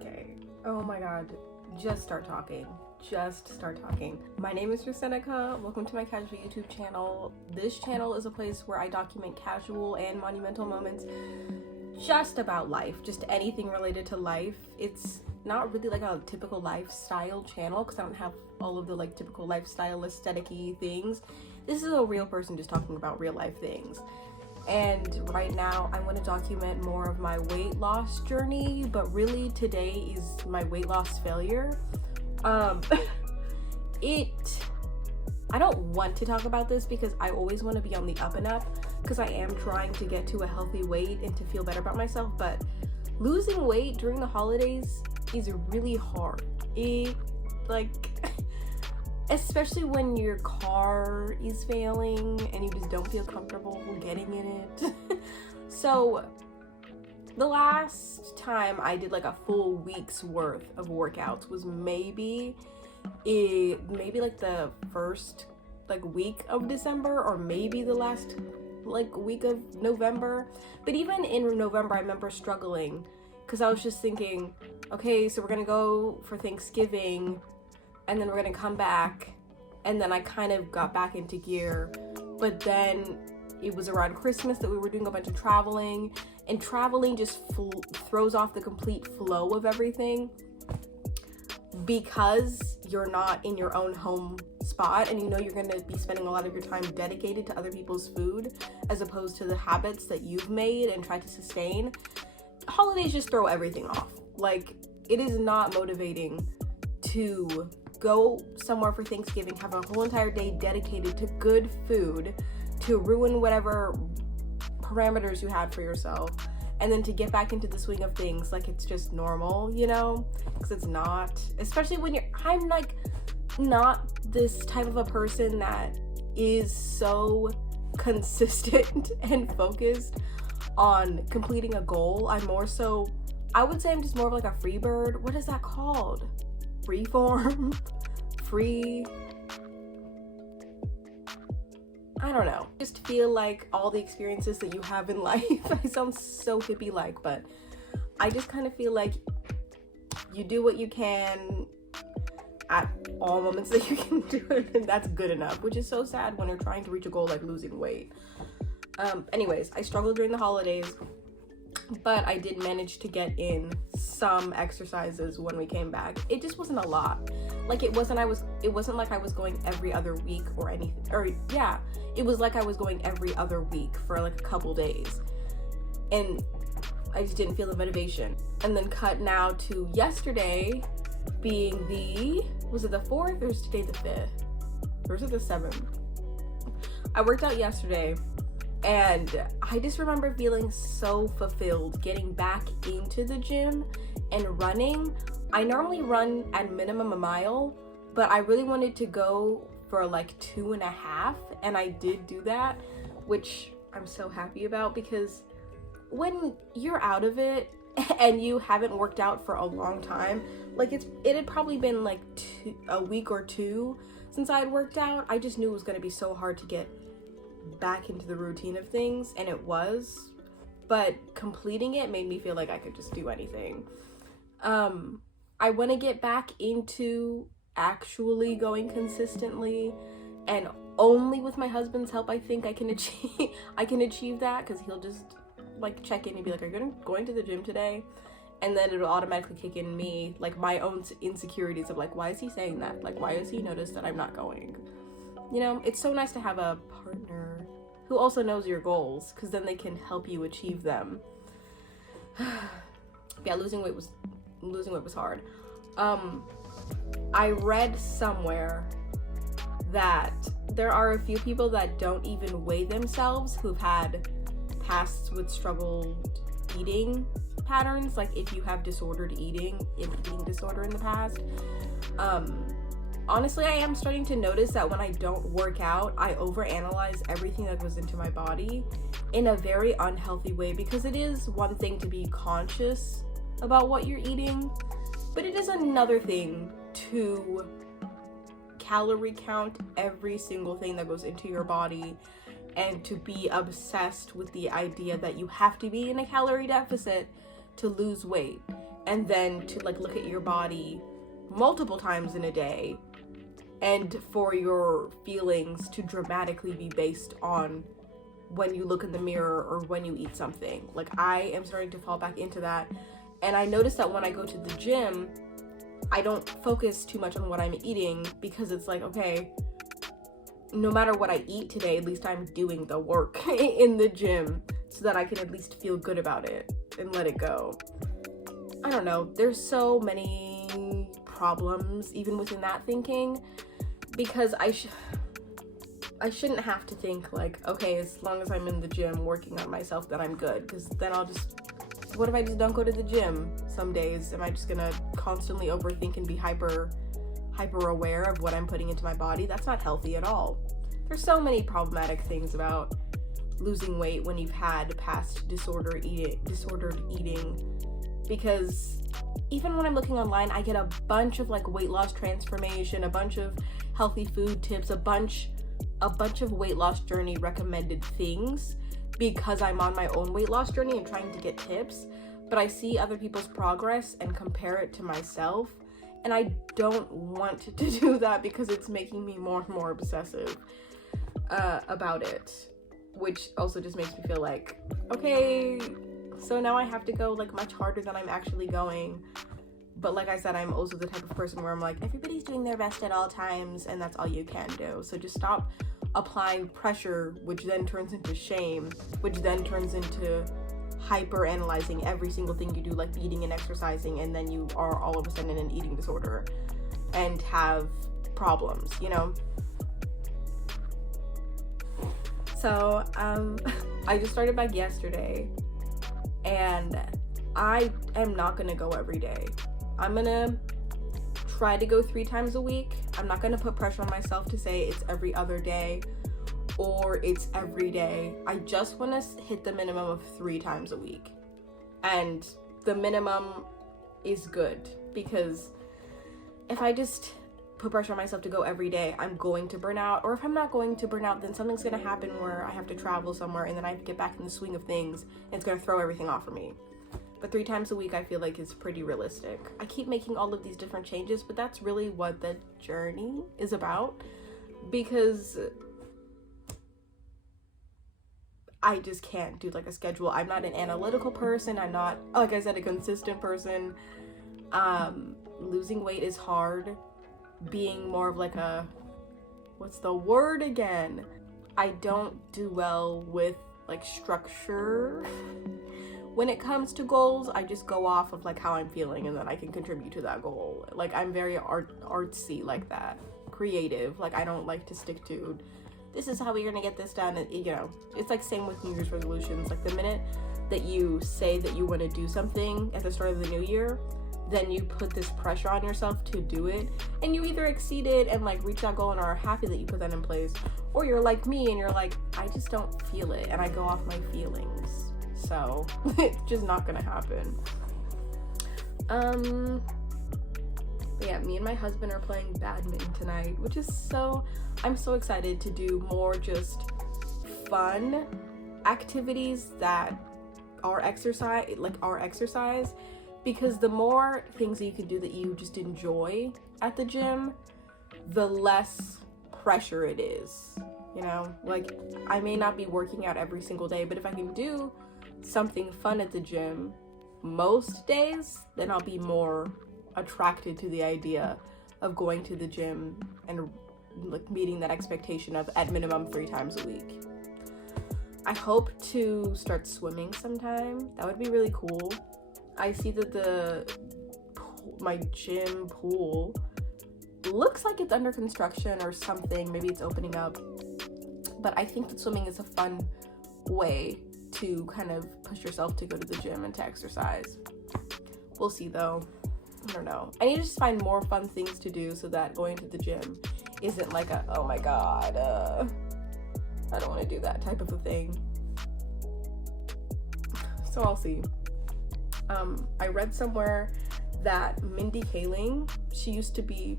Okay. Oh my god. Just start talking. Just start talking. My name is Seneca. Welcome to my casual YouTube channel. This channel is a place where I document casual and monumental moments just about life, just anything related to life. It's not really like a typical lifestyle channel because I don't have all of the like typical lifestyle aesthetic-y things. This is a real person just talking about real life things. And right now I want to document more of my weight loss journey, but really today is my weight loss failure. I don't want to talk about this because I always want to be on the up and up because I am trying to get to a healthy weight and to feel better about myself, but losing weight during the holidays is really hard. Especially when your car is failing and you just don't feel comfortable getting in it. So the last time I did like a full week's worth of workouts was maybe like the first like week of December, or maybe the last like week of November. But even in November I remember struggling because I was just thinking, okay, so we're gonna go for Thanksgiving and then we're gonna come back, and then I kind of got back into gear. But then it was around Christmas that we were doing a bunch of traveling, and traveling just throws off the complete flow of everything because you're not in your own home spot and you know you're going to be spending a lot of your time dedicated to other people's food as opposed to the habits that you've made and tried to sustain. Holidays just throw everything off. Like, it is not motivating to go somewhere for Thanksgiving, have a whole entire day dedicated to good food, to ruin whatever parameters you had for yourself, and then to get back into the swing of things like it's just normal, you know? Because it's not. Especially when I'm like not this type of a person that is so consistent and focused on completing a goal. I would say I'm just more of like a free bird. What is that called? Freeform? I don't know. Just feel like all the experiences that you have in life, I sound so hippie-like, but I just kind of feel like you do what you can at all moments that you can do it, and that's good enough, which is so sad when you're trying to reach a goal like losing weight. Anyways, I struggled during the holidays, but I did manage to get in some exercises when we came back. It just wasn't a lot. Like, it wasn't like I was going every other week or anything, or yeah, it was like I was going every other week for like a couple days, and I just didn't feel the motivation. And then cut now to yesterday being was it the 4th, or is today the 5th, or is it the 7th? I worked out yesterday and I just remember feeling so fulfilled getting back into the gym and running. I normally run at minimum a mile, but I really wanted to go for like 2.5, and I did do that, which I'm so happy about, because when you're out of it and you haven't worked out for a long time, like it had probably been like a week or two since I had worked out, I just knew it was going to be so hard to get back into the routine of things, and it was, but completing it made me feel like I could just do anything. I want to get back into actually going consistently, and only with my husband's help I think I can achieve that, because he'll just like check in and be like, are you going to the gym today? And then it'll automatically kick in me like my own insecurities of like, why is he saying that? Like, why has he noticed that I'm not going? You know, it's so nice to have a partner who also knows your goals, because then they can help you achieve them. Yeah, losing weight was hard. I read somewhere that there are a few people that don't even weigh themselves who've had pasts with struggled eating patterns, like if you have disordered eating, an eating disorder in the past. Honestly, I am starting to notice that when I don't work out, I overanalyze everything that goes into my body in a very unhealthy way, because it is one thing to be conscious about what you're eating, but it is another thing to calorie count every single thing that goes into your body and to be obsessed with the idea that you have to be in a calorie deficit to lose weight. and then to like look at your body multiple times in a day, and for your feelings to dramatically be based on when you look in the mirror or when you eat something. Like, I am starting to fall back into that, and I notice that when I go to the gym, I don't focus too much on what I'm eating, because it's like, okay, no matter what I eat today, at least I'm doing the work in the gym so that I can at least feel good about it and let it go. I don't know, there's so many problems even within that thinking, because I shouldn't have to think like, okay, as long as I'm in the gym working on myself, then I'm good, because then what if I just don't go to the gym some days? Am I just gonna constantly overthink and be hyper aware of what I'm putting into my body? That's not healthy at all. There's so many problematic things about losing weight when you've had past disordered eating, because even when I'm looking online, I get a bunch of like weight loss transformation, a bunch of healthy food tips, a bunch of weight loss journey recommended things, because I'm on my own weight loss journey and trying to get tips, but I see other people's progress and compare it to myself, and I don't want to do that, because it's making me more and more obsessive about it, which also just makes me feel like, okay, so now I have to go like much harder than I'm actually going. But like I said, I'm also the type of person where I'm like, everybody's doing their best at all times, and that's all you can do. So just stop applying pressure, which then turns into shame, which then turns into hyper analyzing every single thing you do, like eating and exercising, and then you are all of a sudden in an eating disorder and have problems, you know? So I just started back yesterday, and I am not gonna go every day. I'm gonna try to go 3 times a week. I'm not gonna put pressure on myself to say it's every other day or it's every day. I just wanna hit the minimum of 3 times a week. And the minimum is good, because if I just put pressure on myself to go every day, I'm going to burn out. Or if I'm not going to burn out, then something's gonna happen where I have to travel somewhere, and then I have to get back in the swing of things, and it's gonna throw everything off for me. But 3 times a week, I feel like, is pretty realistic. I keep making all of these different changes, but that's really what the journey is about, because I just can't do like a schedule. I'm not an analytical person. I'm not, like I said, a consistent person. Losing weight is hard. Being more of like a, what's the word again? I don't do well with like structure. When it comes to goals, I just go off of like how I'm feeling, and then I can contribute to that goal. Like, I'm very artsy like that, creative. Like, I don't like to stick to, this is how we're gonna get this done. And, you know, it's like same with New Year's resolutions. Like, the minute that you say that you want to do something at the start of the new year, then you put this pressure on yourself to do it, and you either exceed it and like reach that goal and are happy that you put that in place, or you're like me and you're like, I just don't feel it, and I go off my feelings. So it's just not gonna happen. But yeah, me and my husband are playing badminton tonight, which is I'm so excited to do more just fun activities that are exercise, because the more things that you can do that you just enjoy at the gym, the less pressure it is, you know? Like, I may not be working out every single day, but if I can do something fun at the gym most days, then I'll be more attracted to the idea of going to the gym and like meeting that expectation of at minimum 3 times a week. I hope to start swimming sometime. That would be really cool. I see that my gym pool looks like it's under construction or something. Maybe it's opening up. But I think that swimming is a fun way to kind of push yourself to go to the gym and to exercise. We'll see though. I don't know. I need to just find more fun things to do so that going to the gym isn't like a, oh my god, I don't want to do that type of a thing. So I'll see. I read somewhere that Mindy Kaling, she used to be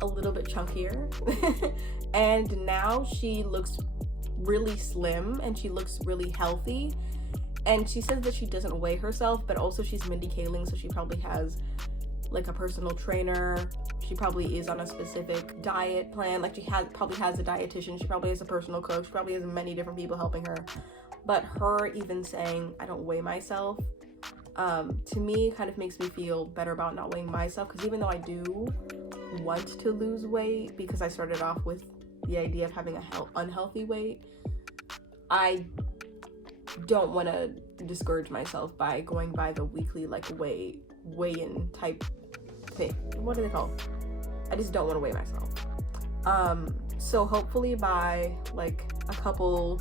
a little bit chunkier and now she looks really slim and she looks really healthy, And she says that she doesn't weigh herself, but also she's Mindy Kaling, so she probably has like a personal trainer. She probably is on a specific diet plan. Like probably has a dietitian. She probably has a personal coach. She probably has many different people helping her. But her even saying I don't weigh myself, to me kind of makes me feel better about not weighing myself, because even though I do want to lose weight, because I started off with the idea of having a unhealthy weight, I don't want to discourage myself by going by the weekly like weigh-in type thing. What are they called? I just don't want to weigh myself. So hopefully by like a couple,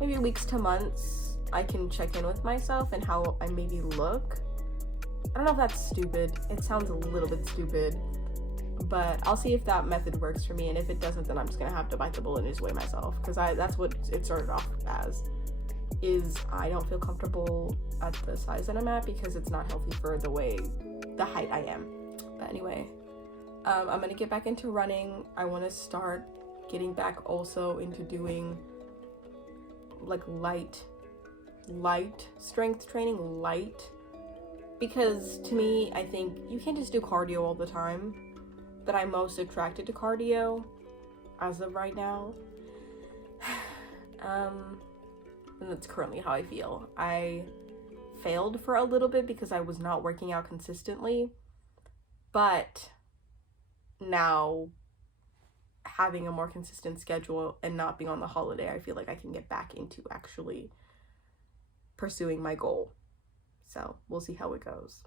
maybe weeks to months, I can check in with myself and how I maybe look. I don't know if that's stupid. It sounds a little bit stupid, but I'll see if that method works for me, and if it doesn't, then I'm just gonna have to bite the bullet and just weigh myself, because that's what it started off as, is I don't feel comfortable at the size that I'm at because it's not healthy for the height I am. But anyway, I'm gonna get back into running. I want to start getting back also into doing like light strength training, because to me, I think you can't just do cardio all the time, but I'm most attracted to cardio as of right now. And that's currently how I feel. I failed for a little bit because I was not working out consistently, but now having a more consistent schedule and not being on the holiday, I feel like I can get back into actually pursuing my goal. So we'll see how it goes.